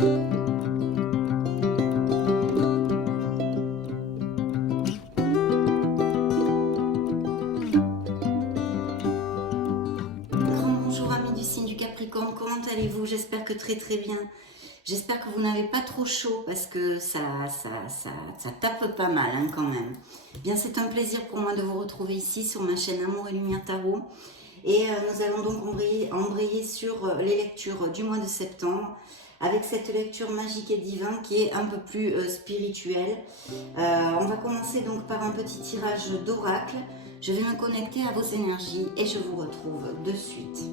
Bonjour amis du signe du Capricorne, comment allez-vous? J'espère que très très bien. J'espère que vous n'avez pas trop chaud parce que ça tape pas mal hein, quand même. Bien, c'est un plaisir pour moi de vous retrouver ici sur ma chaîne Amour et Lumière Tarot. Et nous allons donc embrayer sur les lectures du mois de septembre avec cette lecture magique et divine qui est un peu plus spirituelle. On va commencer donc par un petit tirage d'oracle. Je vais me connecter à vos énergies et je vous retrouve de suite.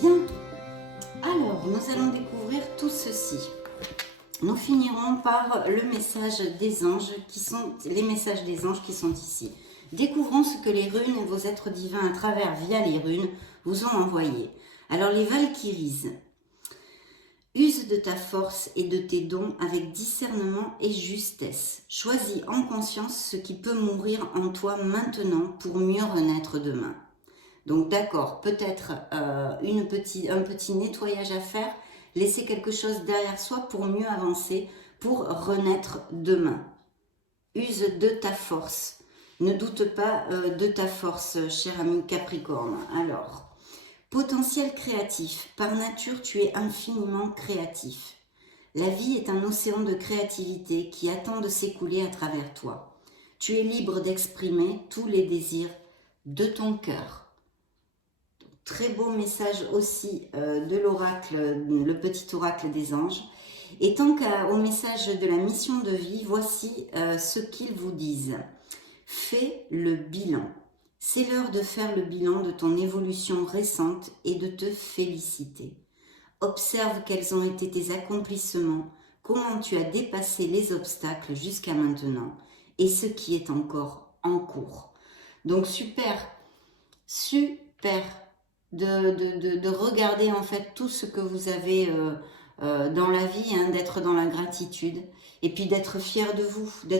Bien, alors nous allons découvrir tout ceci. Nous finirons par le message des anges les messages des anges qui sont ici. Découvrons ce que les runes et vos êtres divins à travers via les runes vous ont envoyé. Alors les Valkyries, use de ta force et de tes dons avec discernement et justesse. Choisis en conscience ce qui peut mourir en toi maintenant pour mieux renaître demain. Donc d'accord, peut-être un petit nettoyage à faire, laisser quelque chose derrière soi pour mieux avancer, pour renaître demain. Use de ta force. Ne doute pas de ta force, cher ami Capricorne. Alors, potentiel créatif. Par nature, tu es infiniment créatif. La vie est un océan de créativité qui attend de s'écouler à travers toi. Tu es libre d'exprimer tous les désirs de ton cœur. Très beau message aussi de l'oracle, le petit oracle des anges. Et tant qu'au message de la mission de vie, voici ce qu'ils vous disent. Fais le bilan. C'est l'heure de faire le bilan de ton évolution récente et de te féliciter. Observe quels ont été tes accomplissements, comment tu as dépassé les obstacles jusqu'à maintenant et ce qui est encore en cours. Donc super de regarder en fait tout ce que vous avez dans la vie, hein, d'être dans la gratitude et puis d'être fier de vous, de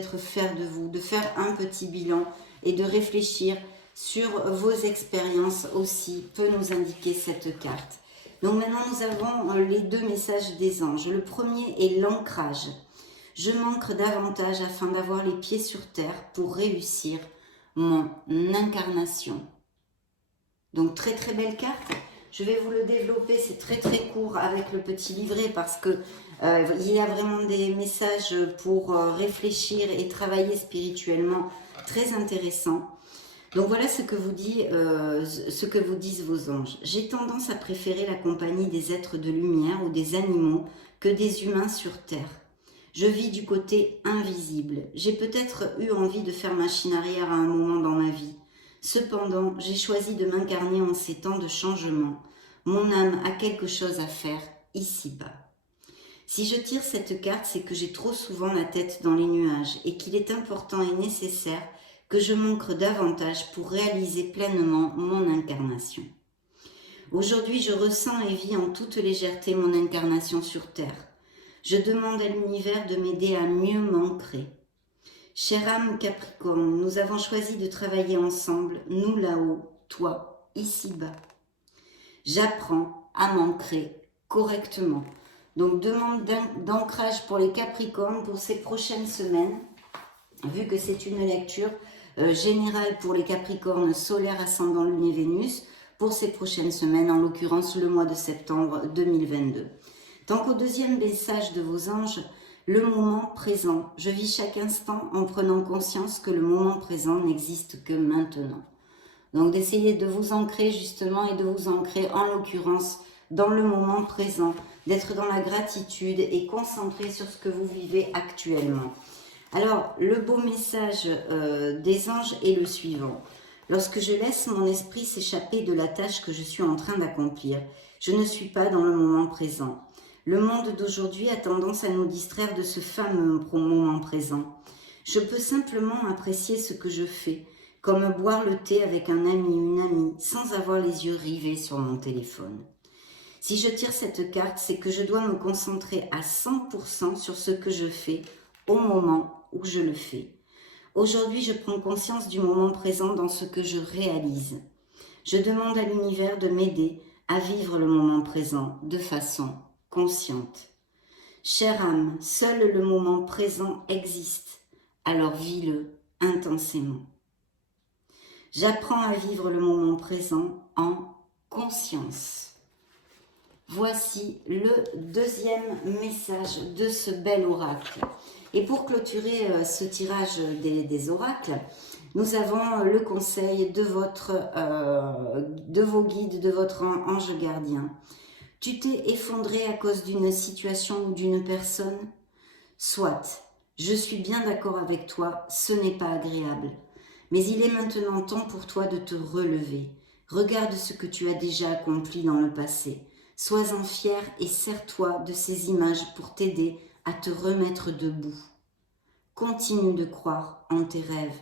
faire un petit bilan et de réfléchir sur vos expériences aussi, peut nous indiquer cette carte. Donc maintenant nous avons les deux messages des anges. Le premier est l'ancrage. Je m'ancre davantage afin d'avoir les pieds sur terre pour réussir mon incarnation. Donc très très belle carte. Je vais vous le développer, c'est très très court avec le petit livret parce que il y a vraiment des messages pour réfléchir et travailler spirituellement très intéressants. Donc voilà ce que vous disent vos anges. J'ai tendance à préférer la compagnie des êtres de lumière ou des animaux que des humains sur terre. Je vis du côté invisible. J'ai peut-être eu envie de faire machine arrière à un moment dans ma vie. Cependant, j'ai choisi de m'incarner en ces temps de changement. Mon âme a quelque chose à faire ici-bas. Si je tire cette carte, c'est que j'ai trop souvent la tête dans les nuages et qu'il est important et nécessaire que je m'ancre davantage pour réaliser pleinement mon incarnation. Aujourd'hui, je ressens et vis en toute légèreté mon incarnation sur Terre. Je demande à l'univers de m'aider à mieux m'ancrer. Chère âme Capricorne, nous avons choisi de travailler ensemble, nous là-haut, toi, ici-bas. J'apprends à m'ancrer correctement. Donc, demande d'ancrage pour les Capricornes pour ces prochaines semaines, vu que c'est une lecture général pour les Capricornes, solaire, ascendant, lune et Vénus, pour ces prochaines semaines, en l'occurrence le mois de septembre 2022. Tant qu'au deuxième message de vos anges, le moment présent. Je vis chaque instant en prenant conscience que le moment présent n'existe que maintenant. Donc d'essayer de vous ancrer justement et de vous ancrer en l'occurrence dans le moment présent, d'être dans la gratitude et concentré sur ce que vous vivez actuellement. Alors le beau message des anges est le suivant. Lorsque je laisse mon esprit s'échapper de la tâche que je suis en train d'accomplir, je ne suis pas dans le moment présent. Le monde d'aujourd'hui a tendance à nous distraire de ce fameux moment présent. Je peux simplement apprécier ce que je fais, comme boire le thé avec un ami ou une amie, sans avoir les yeux rivés sur mon téléphone. Si je tire cette carte, c'est que je dois me concentrer à 100% sur ce que je fais au moment où je le fais. Aujourd'hui, je prends conscience du moment présent dans ce que je réalise. Je demande à l'univers de m'aider à vivre le moment présent de façon consciente. Chère âme, seul le moment présent existe, alors vis-le intensément. J'apprends à vivre le moment présent en conscience. Voici le deuxième message de ce bel oracle. Et pour clôturer ce tirage des oracles, nous avons le conseil de vos guides, de votre ange gardien. Tu t'es effondré à cause d'une situation ou d'une personne? Soit, je suis bien d'accord avec toi, ce n'est pas agréable. Mais il est maintenant temps pour toi de te relever. Regarde ce que tu as déjà accompli dans le passé. Sois-en fier et sers-toi de ces images pour t'aider à te remettre debout. Continue de croire en tes rêves.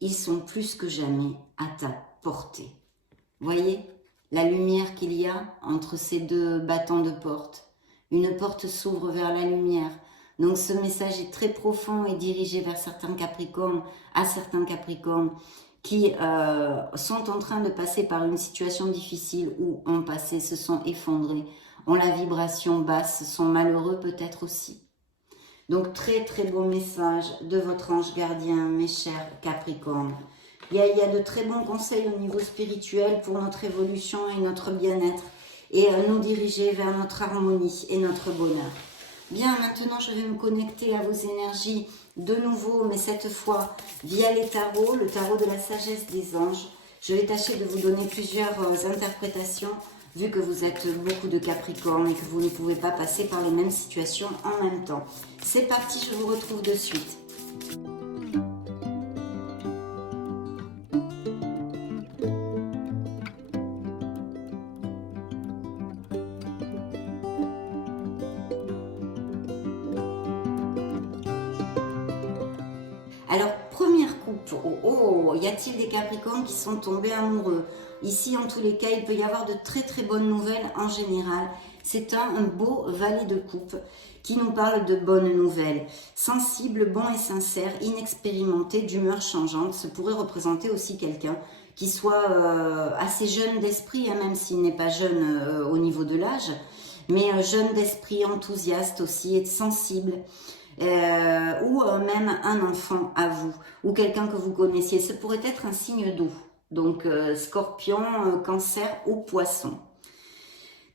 Ils sont plus que jamais à ta portée. Voyez la lumière qu'il y a entre ces deux battants de porte. Une porte s'ouvre vers la lumière. Donc ce message est très profond et dirigé vers certains Capricornes, à certains Capricornes qui sont en train de passer par une situation difficile ou ont passé, se sont effondrés, ont la vibration basse, sont malheureux peut-être aussi. Donc très très beau message de votre ange gardien, mes chers Capricornes. Il y a de très bons conseils au niveau spirituel pour notre évolution et notre bien-être et nous diriger vers notre harmonie et notre bonheur. Bien, maintenant je vais me connecter à vos énergies de nouveau, mais cette fois via les tarots, le tarot de la sagesse des anges. Je vais tâcher de vous donner plusieurs interprétations, vu que vous êtes beaucoup de Capricornes et que vous ne pouvez pas passer par les mêmes situations en même temps. C'est parti, je vous retrouve de suite. Alors, première coupe, y a-t-il des Capricornes qui sont tombés amoureux? Ici, en tous les cas, il peut y avoir de très très bonnes nouvelles en général. C'est un beau valet de coupe qui nous parle de bonnes nouvelles. Sensible, bon et sincère, inexpérimenté, d'humeur changeante. Ça pourrait représenter aussi quelqu'un qui soit assez jeune d'esprit, hein, même s'il n'est pas jeune au niveau de l'âge, mais jeune d'esprit, enthousiaste aussi, et sensible. Ou même un enfant à vous, ou quelqu'un que vous connaissiez. Ce pourrait être un signe d'eau, donc scorpion, cancer ou poisson.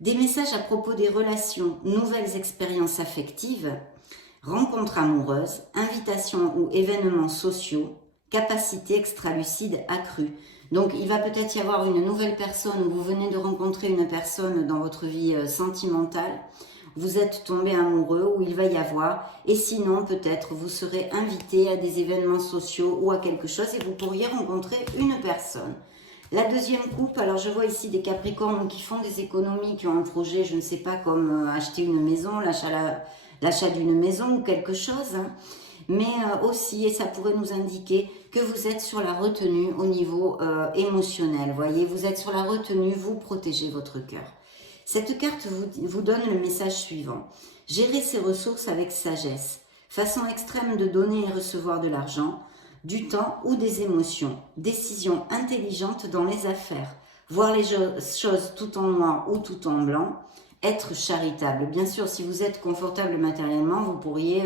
Des messages à propos des relations, nouvelles expériences affectives, rencontres amoureuses, invitations ou événements sociaux, capacité extralucide accrue. Donc il va peut-être y avoir une nouvelle personne, ou vous venez de rencontrer une personne dans votre vie sentimentale, vous êtes tombé amoureux ou il va y avoir, et sinon peut-être vous serez invité à des événements sociaux ou à quelque chose et vous pourriez rencontrer une personne. La deuxième coupe, alors je vois ici des Capricornes qui font des économies, qui ont un projet, je ne sais pas, comme acheter une maison, l'achat d'une maison ou quelque chose, hein. Mais aussi, et ça pourrait nous indiquer que vous êtes sur la retenue au niveau émotionnel, voyez, vous êtes sur la retenue, vous protégez votre cœur. Cette carte vous donne le message suivant. Gérer ses ressources avec sagesse. Façon extrême de donner et recevoir de l'argent, du temps ou des émotions. Décision intelligente dans les affaires. Voir les choses tout en noir ou tout en blanc. être charitable. Bien sûr, si vous êtes confortable matériellement, vous pourriez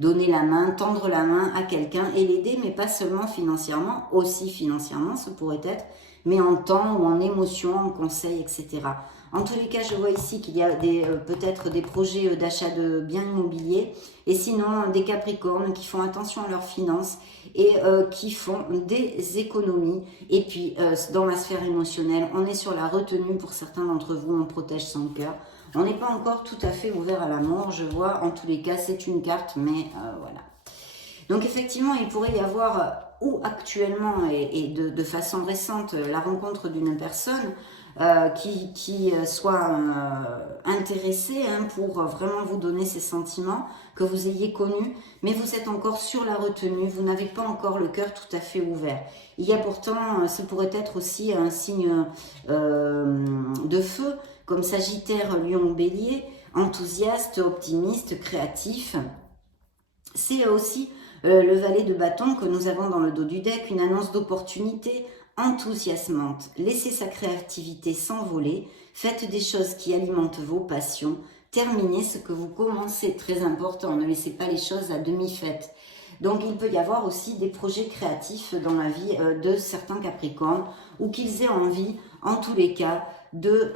donner la main, tendre la main à quelqu'un et l'aider, mais pas seulement financièrement, aussi financièrement, ce pourrait être, mais en temps ou en émotion, en conseil, etc. En tous les cas, je vois ici qu'il y a peut-être des projets d'achat de biens immobiliers et sinon des Capricornes qui font attention à leurs finances et qui font des économies. Et puis, dans la sphère émotionnelle, on est sur la retenue. Pour certains d'entre vous, on protège son cœur. On n'est pas encore tout à fait ouvert à l'amour, je vois. En tous les cas, c'est une carte, mais voilà. Donc effectivement, il pourrait y avoir, ou actuellement, et de façon récente, la rencontre d'une personne qui soit intéressée pour vraiment vous donner ses sentiments, que vous ayez connus, mais vous êtes encore sur la retenue, vous n'avez pas encore le cœur tout à fait ouvert. Il y a pourtant, ce pourrait être aussi un signe de feu, comme Sagittaire, Lion, Bélier, enthousiaste, optimiste, créatif. C'est aussi le valet de bâton que nous avons dans le dos du deck, une annonce d'opportunité enthousiasmante. Laissez sa créativité s'envoler, faites des choses qui alimentent vos passions, terminez ce que vous commencez, très important, ne laissez pas les choses à demi-faites. Donc il peut y avoir aussi des projets créatifs dans la vie de certains Capricornes, ou qu'ils aient envie, en tous les cas, de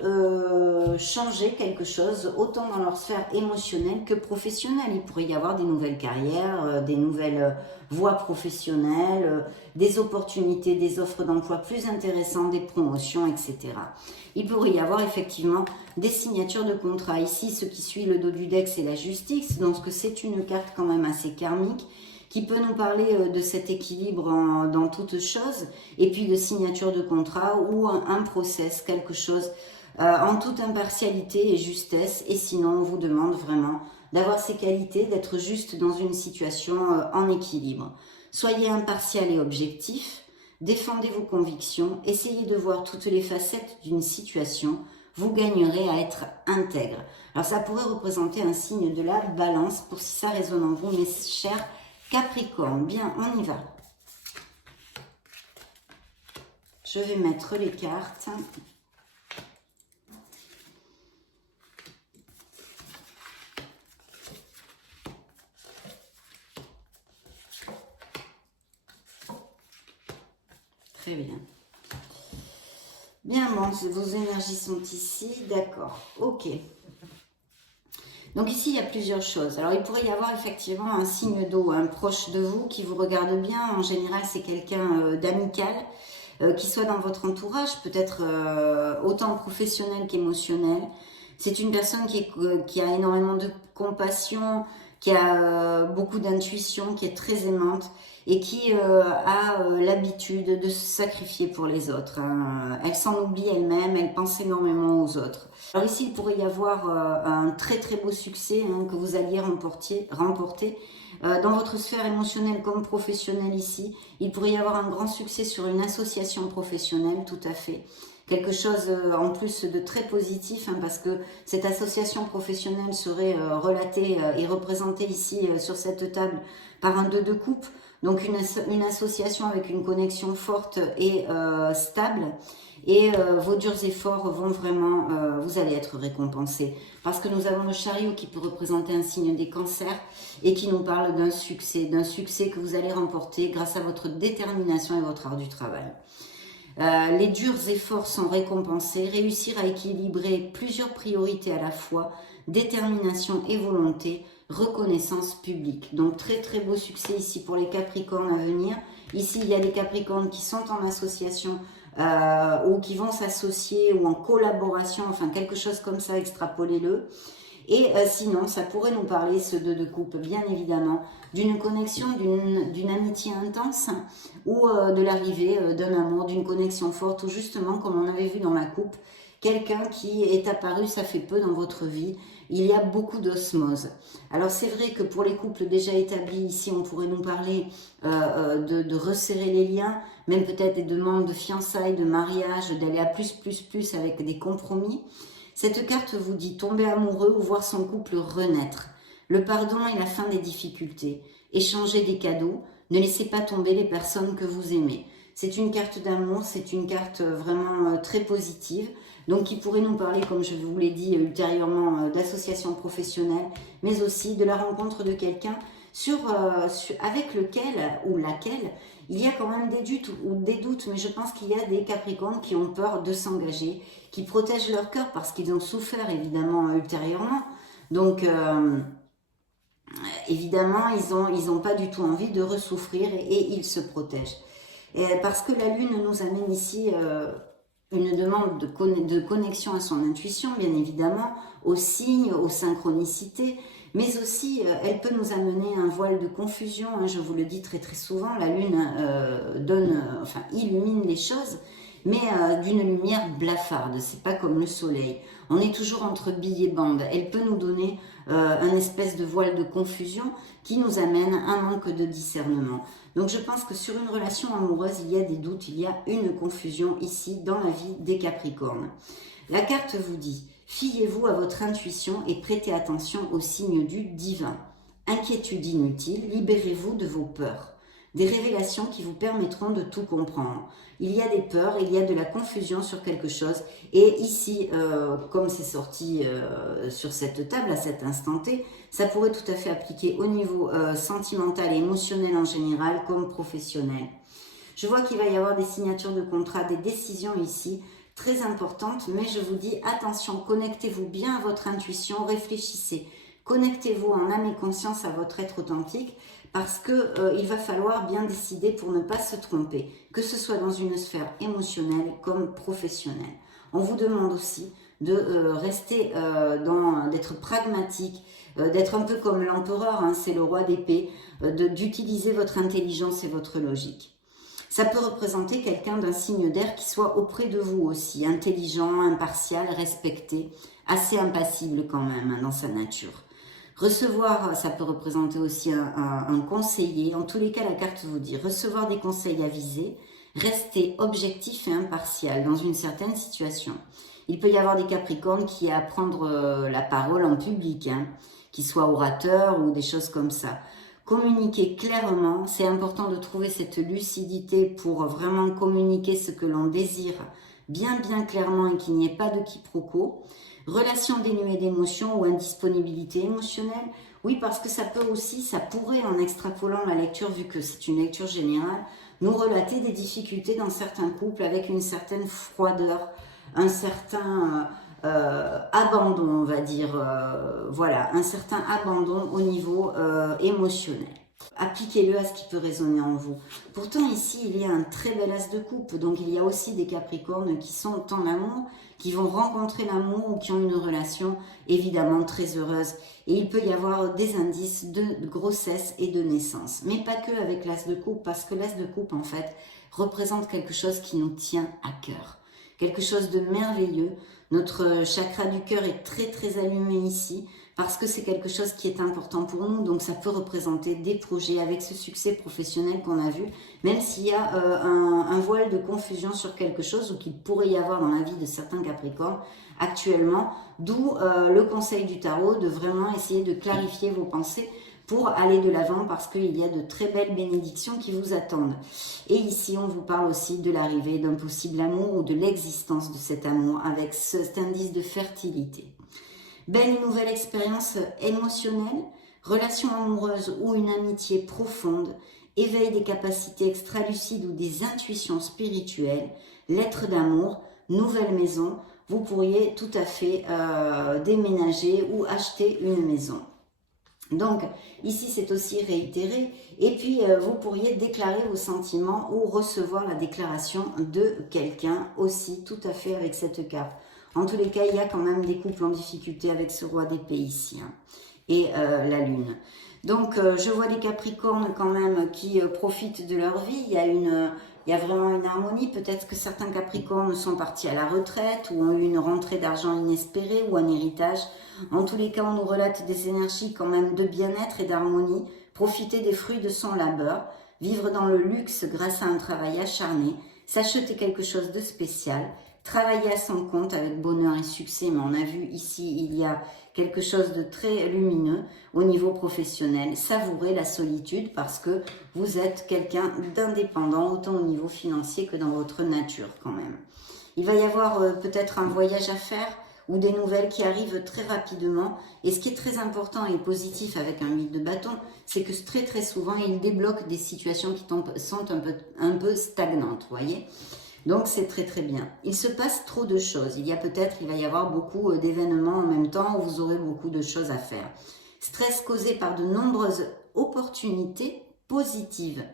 changer quelque chose, autant dans leur sphère émotionnelle que professionnelle. Il pourrait y avoir des nouvelles carrières, des nouvelles voies professionnelles, des opportunités, des offres d'emploi plus intéressantes, des promotions, etc. Il pourrait y avoir effectivement des signatures de contrats. Ici, ce qui suit le dos du deck, c'est la justice, donc c'est une carte quand même assez karmique, qui peut nous parler de cet équilibre dans toutes choses, et puis de signature de contrat ou un process, quelque chose en toute impartialité et justesse. Et sinon, on vous demande vraiment d'avoir ces qualités, d'être juste dans une situation en équilibre. Soyez impartial et objectif, défendez vos convictions, essayez de voir toutes les facettes d'une situation, vous gagnerez à être intègre. Alors ça pourrait représenter un signe de la balance, pour si ça résonne en vous, mes chers Capricorne. Bien, on y va. Je vais mettre les cartes. Très bien. Bien, bon, vos énergies sont ici. D'accord, ok. Donc ici, il y a plusieurs choses. Alors, il pourrait y avoir effectivement un signe d'eau, un proche de vous qui vous regarde bien. En général, c'est quelqu'un d'amical, qui soit dans votre entourage, peut-être autant professionnel qu'émotionnel. C'est une personne qui a énormément de compassion, qui a beaucoup d'intuition, qui est très aimante et qui a l'habitude de se sacrifier pour les autres. Elle s'en oublie elle-même, elle pense énormément aux autres. Alors ici, il pourrait y avoir un très très beau succès que vous alliez remporter. Dans votre sphère émotionnelle comme professionnelle ici, il pourrait y avoir un grand succès sur une association professionnelle, tout à fait. Quelque chose en plus de très positif, parce que cette association professionnelle serait relatée et représentée ici sur cette table par un 2 de coupe. Donc une association avec une connexion forte et stable. Et vos durs efforts vont vraiment, vous allez être récompensés. Parce que nous avons le chariot qui peut représenter un signe des cancers et qui nous parle d'un succès que vous allez remporter grâce à votre détermination et votre art du travail. Les durs efforts sont récompensés, réussir à équilibrer plusieurs priorités à la fois, détermination et volonté, reconnaissance publique. Donc très très beau succès ici pour les Capricornes à venir. Ici il y a des Capricornes qui sont en association ou qui vont s'associer ou en collaboration, enfin quelque chose comme ça, extrapolez-le. Et sinon, ça pourrait nous parler, ce 2 de coupe, bien évidemment, d'une connexion, d'une amitié intense ou de l'arrivée d'un amour, d'une connexion forte, ou justement, comme on avait vu dans la coupe, quelqu'un qui est apparu, ça fait peu dans votre vie. Il y a beaucoup d'osmose. Alors c'est vrai que pour les couples déjà établis, ici on pourrait nous parler de resserrer les liens, même peut-être des demandes de fiançailles, de mariage, d'aller à plus avec des compromis. Cette carte vous dit tomber amoureux ou voir son couple renaître. Le pardon et la fin des difficultés. Échanger des cadeaux. Ne laissez pas tomber les personnes que vous aimez. C'est une carte d'amour, c'est une carte vraiment très positive. Donc qui pourrait nous parler, comme je vous l'ai dit ultérieurement, d'associations professionnelles, mais aussi de la rencontre de quelqu'un avec lequel ou laquelle il y a quand même des doutes, mais je pense qu'il y a des Capricornes qui ont peur de s'engager, qui protègent leur cœur parce qu'ils ont souffert évidemment ultérieurement. Donc évidemment, ils ont pas du tout envie de ressouffrir et ils se protègent. Et parce que la Lune nous amène ici une demande de connexion à son intuition, bien évidemment, aux signes, aux synchronicités, mais aussi elle peut nous amener un voile de confusion, hein, je vous le dis très très souvent, la Lune illumine les choses, mais d'une lumière blafarde, c'est pas comme le soleil. On est toujours entre billes et bandes. Elle peut nous donner un espèce de voile de confusion qui nous amène un manque de discernement. Donc je pense que sur une relation amoureuse, il y a des doutes, il y a une confusion ici dans la vie des Capricornes. La carte vous dit, fiez-vous à votre intuition et prêtez attention aux signes du divin. Inquiétude inutile, libérez-vous de vos peurs. Des révélations qui vous permettront de tout comprendre. Il y a des peurs, il y a de la confusion sur quelque chose. Et ici, comme c'est sorti sur cette table à cet instant T, ça pourrait tout à fait appliquer au niveau sentimental et émotionnel en général comme professionnel. Je vois qu'il va y avoir des signatures de contrats, des décisions ici très importantes, mais je vous dis attention, connectez-vous bien à votre intuition, réfléchissez. Connectez-vous en âme et conscience à votre être authentique parce qu'il va falloir bien décider pour ne pas se tromper, que ce soit dans une sphère émotionnelle comme professionnelle. On vous demande aussi de rester, d'être pragmatique, d'être un peu comme l'empereur, hein, c'est le roi d'épée, d'utiliser votre intelligence et votre logique. Ça peut représenter quelqu'un d'un signe d'air qui soit auprès de vous aussi, intelligent, impartial, respecté, assez impassible quand même hein, dans sa nature. Recevoir, ça peut représenter aussi un conseiller. En tous les cas, la carte vous dit recevoir des conseils avisés, rester objectif et impartial dans une certaine situation. Il peut y avoir des Capricornes qui à prendre la parole en public, hein, qui soient orateurs ou des choses comme ça. Communiquer clairement, c'est important de trouver cette lucidité pour vraiment communiquer ce que l'on désire bien clairement et qu'il n'y ait pas de quiproquo. Relation dénuée d'émotions ou indisponibilité émotionnelle. Oui, parce que ça pourrait, en extrapolant la lecture, vu que c'est une lecture générale, nous relater des difficultés dans certains couples avec une certaine froideur, un certain abandon, on va dire, voilà, un certain abandon au niveau émotionnel. Appliquez-le à ce qui peut résonner en vous. Pourtant, ici, il y a un très bel as de coupe. Donc, il y a aussi des Capricornes qui sont en amour, qui vont rencontrer l'amour ou qui ont une relation évidemment très heureuse. Et il peut y avoir des indices de grossesse et de naissance. Mais pas que avec l'as de coupe, parce que l'as de coupe, en fait, représente quelque chose qui nous tient à cœur. Quelque chose de merveilleux. Notre chakra du cœur est très très allumé ici parce que c'est quelque chose qui est important pour nous. Donc ça peut représenter des projets avec ce succès professionnel qu'on a vu, même s'il y a un voile de confusion sur quelque chose ou qu'il pourrait y avoir dans la vie de certains Capricornes actuellement. D'où le conseil du tarot de vraiment essayer de clarifier vos pensées pour aller de l'avant parce qu'il y a de très belles bénédictions qui vous attendent. Et ici, on vous parle aussi de l'arrivée d'un possible amour ou de l'existence de cet amour avec cet indice de fertilité. Belle et nouvelle expérience émotionnelle, relation amoureuse ou une amitié profonde, éveil des capacités extralucides ou des intuitions spirituelles, lettre d'amour, nouvelle maison, vous pourriez tout à fait déménager ou acheter une maison. Donc, ici, c'est aussi réitéré. Et puis, vous pourriez déclarer vos sentiments ou recevoir la déclaration de quelqu'un aussi, tout à fait avec cette carte. En tous les cas, il y a quand même des couples en difficulté avec ce roi d'épée ici. Hein, et la lune. Donc, je vois des Capricornes quand même qui profitent de leur vie. Il y a vraiment une harmonie. Peut-être que certains Capricornes sont partis à la retraite ou ont eu une rentrée d'argent inespérée ou un héritage. En tous les cas, on nous relate des énergies quand même de bien-être et d'harmonie. Profiter des fruits de son labeur. Vivre dans le luxe grâce à un travail acharné. S'acheter quelque chose de spécial. Travailler à son compte avec bonheur et succès, mais on a vu ici, il y a quelque chose de très lumineux au niveau professionnel. Savourez la solitude parce que vous êtes quelqu'un d'indépendant, autant au niveau financier que dans votre nature quand même. Il va y avoir peut-être un voyage à faire ou des nouvelles qui arrivent très rapidement. Et ce qui est très important et positif avec un 8 de bâton, c'est que très souvent, il débloque des situations qui sont un peu stagnantes, vous voyez. Donc c'est très bien. Il se passe trop de choses. Il va y avoir beaucoup d'événements en même temps où vous aurez beaucoup de choses à faire. Stress causé par de nombreuses opportunités positives.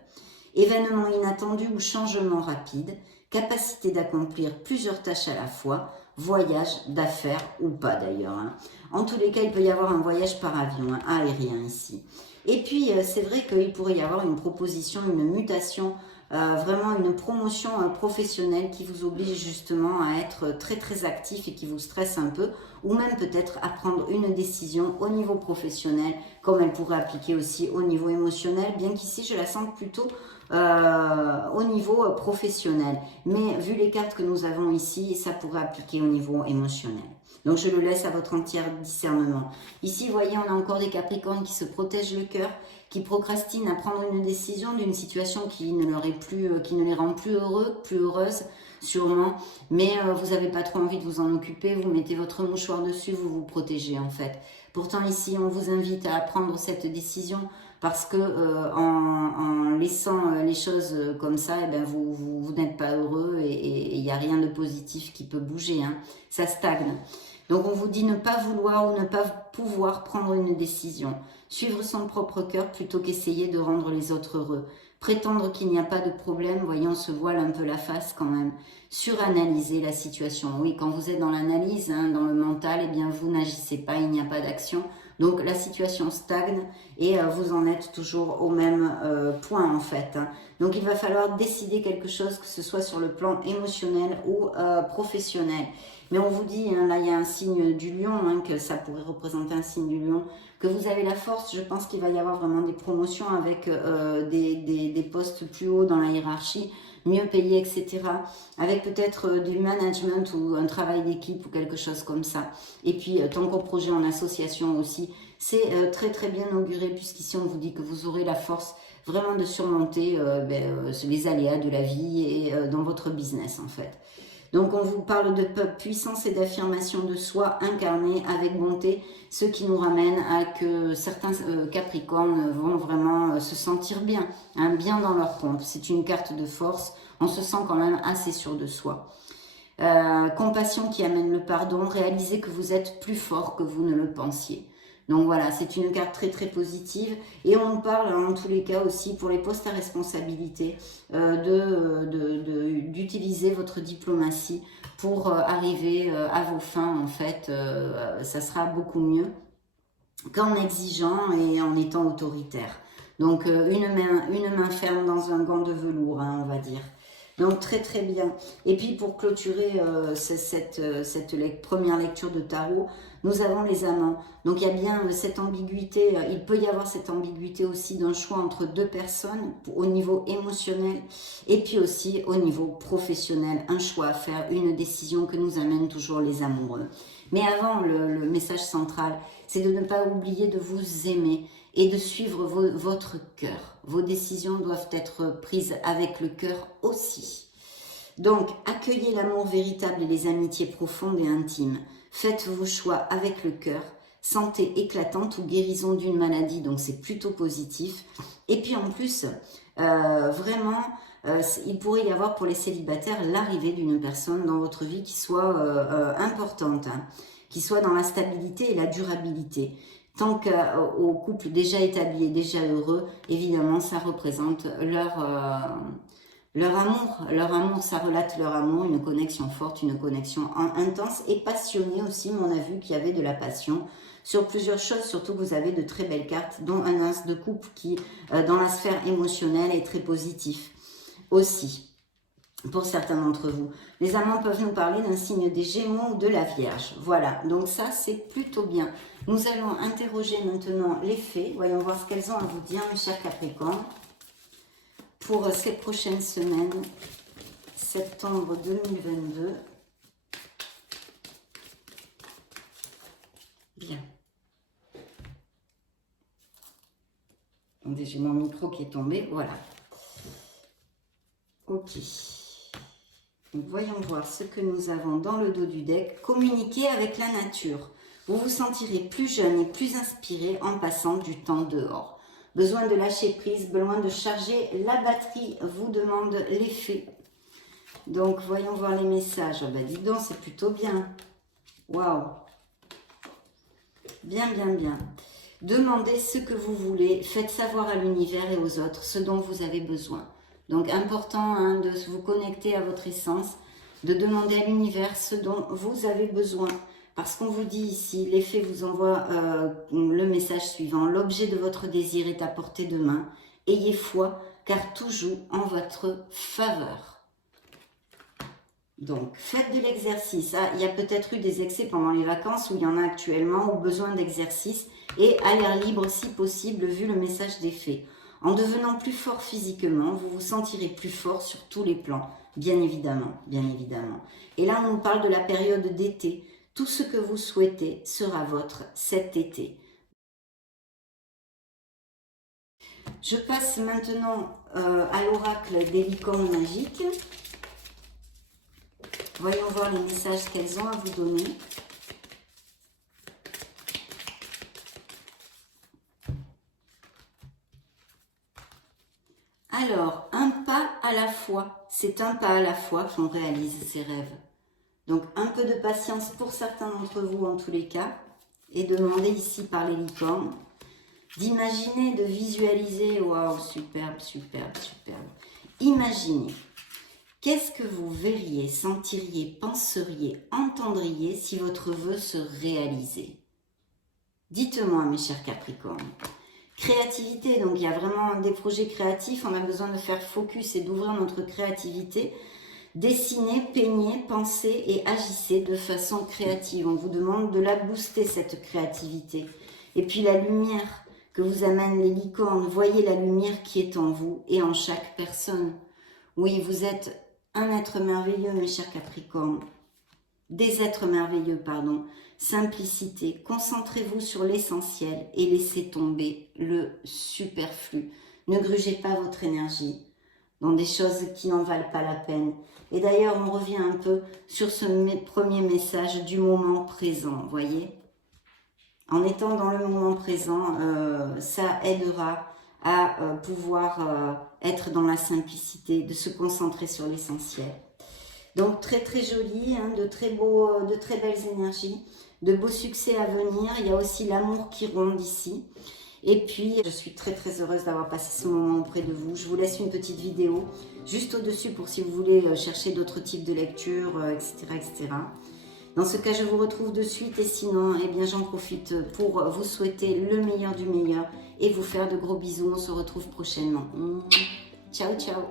Événements inattendus ou changements rapides. Capacité d'accomplir plusieurs tâches à la fois. Voyage, d'affaires ou pas d'ailleurs. Hein. En tous les cas, il peut y avoir un voyage par avion, aérien ici. Et puis c'est vrai qu'il pourrait y avoir une proposition, une mutation, vraiment une promotion professionnelle qui vous oblige justement à être très actif et qui vous stresse un peu, ou même peut-être à prendre une décision au niveau professionnel, comme elle pourrait appliquer aussi au niveau émotionnel, bien qu'ici je la sente plutôt au niveau professionnel. Mais vu les cartes que nous avons ici, ça pourrait appliquer au niveau émotionnel. Donc je le laisse à votre entier discernement. Ici, vous voyez, on a encore des Capricornes qui se protègent le cœur, qui procrastinent à prendre une décision d'une situation qui ne les rend plus heureux, plus heureuses, sûrement. Mais vous n'avez pas trop envie de vous en occuper, vous mettez votre mouchoir dessus, vous vous protégez en fait. Pourtant ici, on vous invite à prendre cette décision parce que en laissant les choses comme ça, eh ben vous n'êtes pas heureux et il n'y a rien de positif qui peut bouger. Hein. Ça stagne. Donc on vous dit ne pas vouloir ou ne pas pouvoir prendre une décision. Suivre son propre cœur plutôt qu'essayer de rendre les autres heureux. Prétendre qu'il n'y a pas de problème, voyons, on se voile un peu la face quand même. Suranalyser la situation. Oui, quand vous êtes dans l'analyse, hein, dans le mental, eh bien vous n'agissez pas, il n'y a pas d'action. Donc la situation stagne et vous en êtes toujours au même point en fait. Hein. Donc il va falloir décider quelque chose, que ce soit sur le plan émotionnel ou professionnel. Mais on vous dit, hein, là il y a un signe du lion, hein, que ça pourrait représenter un signe du lion, que vous avez la force. Je pense qu'il va y avoir vraiment des promotions avec des postes plus hauts dans la hiérarchie, mieux payés, etc. Avec peut-être du management ou un travail d'équipe ou quelque chose comme ça. Et puis, tant qu'au projet en association aussi, c'est très bien auguré puisqu'ici on vous dit que vous aurez la force vraiment de surmonter les aléas de la vie et dans votre business en fait. Donc on vous parle de puissance et d'affirmation de soi incarnée avec bonté, ce qui nous ramène à que certains Capricornes vont vraiment se sentir bien, hein, bien dans leur pompe. C'est une carte de force, on se sent quand même assez sûr de soi. Compassion qui amène le pardon, réalisez que vous êtes plus fort que vous ne le pensiez. Donc voilà, c'est une carte très positive et on parle en tous les cas aussi pour les postes à responsabilité d'utiliser votre diplomatie pour arriver à vos fins en fait. Ça sera beaucoup mieux qu'en exigeant et en étant autoritaire. Donc une main ferme dans un gant de velours, hein, on va dire. Donc très bien. Et puis pour clôturer cette première lecture de tarot, nous avons les amants. Donc il y a bien cette ambiguïté, il peut y avoir cette ambiguïté aussi d'un choix entre deux personnes au niveau émotionnel et puis aussi au niveau professionnel. Un choix à faire, une décision que nous amènent toujours les amoureux. Mais avant, le message central, c'est de ne pas oublier de vous aimer et de suivre votre cœur. Vos décisions doivent être prises avec le cœur aussi. Donc, accueillez l'amour véritable et les amitiés profondes et intimes. Faites vos choix avec le cœur. Santé éclatante ou guérison d'une maladie, donc c'est plutôt positif. Et puis en plus, vraiment, il pourrait y avoir pour les célibataires l'arrivée d'une personne dans votre vie qui soit importante, hein, qui soit dans la stabilité et la durabilité. Tant qu'au couple déjà établi et déjà heureux, évidemment, ça représente leur amour. Leur amour, ça relate leur amour, une connexion forte, une connexion intense et passionnée aussi. Mais on a vu qu'il y avait de la passion sur plusieurs choses, surtout que vous avez de très belles cartes, dont un as de couple qui, dans la sphère émotionnelle, est très positif aussi. Pour certains d'entre vous. Les amants peuvent nous parler d'un signe des Gémeaux ou de la Vierge. Voilà, donc ça c'est plutôt bien. Nous allons interroger maintenant les fées. Voyons voir ce qu'elles ont à vous dire, mes chers Capricornes, pour ces prochaines semaines, septembre 2022. Attendez, j'ai mon micro qui est tombé. Voilà. Ok. Donc, voyons voir ce que nous avons dans le dos du deck. Communiquer avec la nature. Vous vous sentirez plus jeune et plus inspiré en passant du temps dehors. Besoin de lâcher prise, besoin de charger la batterie, vous demande les fées. Donc, voyons voir les messages. Oh, bah, dis donc, c'est plutôt bien. Waouh. Bien, bien, bien. Demandez ce que vous voulez. Faites savoir à l'univers et aux autres ce dont vous avez besoin. Donc, important hein, de vous connecter à votre essence, de demander à l'univers ce dont vous avez besoin. Parce qu'on vous dit ici, les fées vous envoient le message suivant. L'objet de votre désir est à portée de main. Ayez foi, car tout joue en votre faveur. Donc, faites de l'exercice. Ah, il y a peut-être eu des excès pendant les vacances, où il y en a actuellement, ou besoin d'exercice. Et à l'air libre, si possible, vu le message des fées. En devenant plus fort physiquement, vous vous sentirez plus fort sur tous les plans. Bien évidemment, bien évidemment. Et là, on nous parle de la période d'été. Tout ce que vous souhaitez sera vôtre cet été. Je passe maintenant à l'oracle des licornes magiques. Voyons voir les messages qu'elles ont à vous donner. Alors, un pas à la fois. C'est un pas à la fois qu'on réalise ses rêves. Donc, un peu de patience pour certains d'entre vous en tous les cas. Et demandez ici par les licornes d'imaginer, de visualiser. Waouh, superbe, superbe, superbe. Imaginez. Qu'est-ce que vous verriez, sentiriez, penseriez, entendriez si votre vœu se réalisait? Dites-moi, mes chers Capricornes. Créativité, donc il y a vraiment des projets créatifs. On a besoin de faire focus et d'ouvrir notre créativité. Dessinez, peignez, pensez et agissez de façon créative. On vous demande de la booster, cette créativité. Et puis la lumière que vous amènent les licornes. Voyez la lumière qui est en vous et en chaque personne. Oui, vous êtes un être merveilleux, mes chers Capricornes. Des êtres merveilleux, pardon. Simplicité. Concentrez-vous sur l'essentiel et laissez tomber le superflu. Ne grugez pas votre énergie dans des choses qui n'en valent pas la peine. Et d'ailleurs, on revient un peu sur ce premier message du moment présent, voyez. En étant dans le moment présent, ça aidera à pouvoir être dans la simplicité, de se concentrer sur l'essentiel. Donc très très joli, hein, de très belles énergies, de beaux succès à venir. Il y a aussi l'amour qui ronde ici. Et puis, je suis très très heureuse d'avoir passé ce moment auprès de vous. Je vous laisse une petite vidéo juste au-dessus pour si vous voulez chercher d'autres types de lectures, etc., etc. Dans ce cas, je vous retrouve de suite et sinon, eh bien, j'en profite pour vous souhaiter le meilleur du meilleur et vous faire de gros bisous. On se retrouve prochainement. Ciao, ciao.